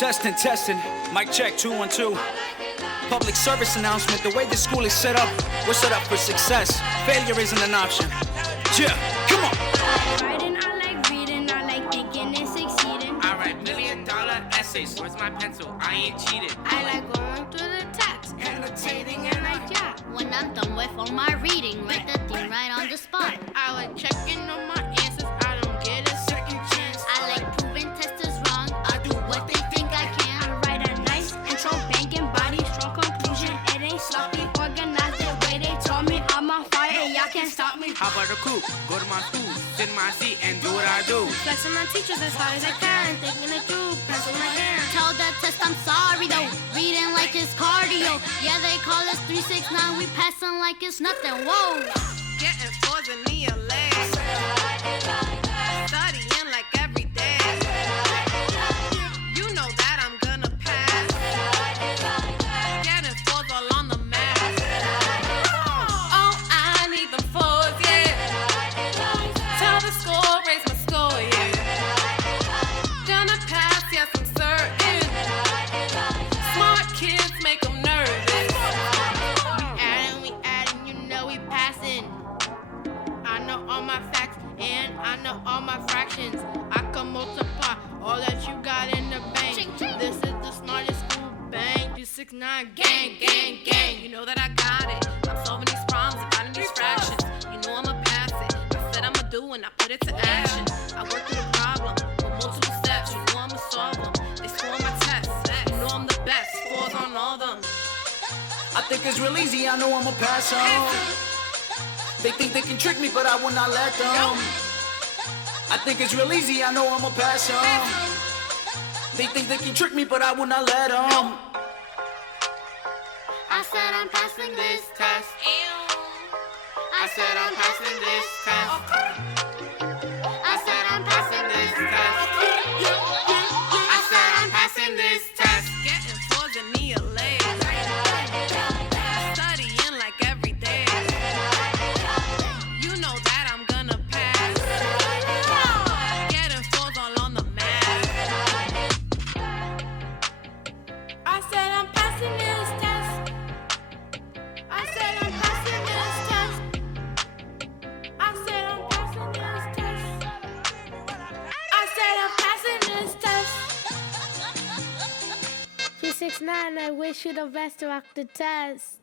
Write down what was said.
Testing, testing. Mic check, 2 1 2. Public service announcement. The way this school is set up, we're set up for success. Failure isn't an option. Yeah, come on. Writing, I like reading, I like thinking and succeeding. I write $1 million essays. Where's my pencil? I ain't cheated. I like going through the text, annotating, and I jot. When I'm done with all my reading, write the thing right on the spot. I like checking on my answers, I don't get a second chance. I like proving testers wrong. I'll do what they think I can. I write a nice intro, banging body, strong conclusion. It ain't sloppy, organized the way they taught me. I'm on fire, and y'all can't stop me. How about a coup? Go to my school, sit in my seat, and do what I do. Flexing my teachers as hard as I can, thinking it through, pencil in my hand. Tell that test I'm sorry though. Reading like it's cardio. Yeah, they call us 369. We passing like it's nothing. Whoa. Getting fours in the LA. Studying like every day. You know that I'm gonna pass. Getting fours all on the map. Oh, I need them fours, yeah. Tell the score, raise my score, yeah. Gonna pass, yes, I'm certain. Smart kids make them nervous. We adding, you know we passing. I know all my facts and I know all my fractions. I can multiply all that you got in the bank. This is the smartest school bang. 369 gang, gang, gang. You know that I got it. I'm solving these problems and finding these fractions. You know I'ma pass it. I said I'ma do and I put it to action. I work through the problem with multiple steps. You know I'ma solve them. They score my tests. You know I'm the best. Scores on all them. I think it's real easy, I know I'ma pass on. They think they can trick me, but I will not let them. I think it's real easy, I know I'ma pass on. They think they can trick me, but I will not let them. I said I'm passing this test. I said I'm passing this test. I said I'm passing this test. I said I'm passing this test. Getting fours in the LA. Studying like every day. You know that I'm gonna pass. Getting fours all on the map. I said I'm passing this test. I said I'm passing this test. I said I'm passing this test. I said I'm passing this test. 369, I wish you the best to rock the test.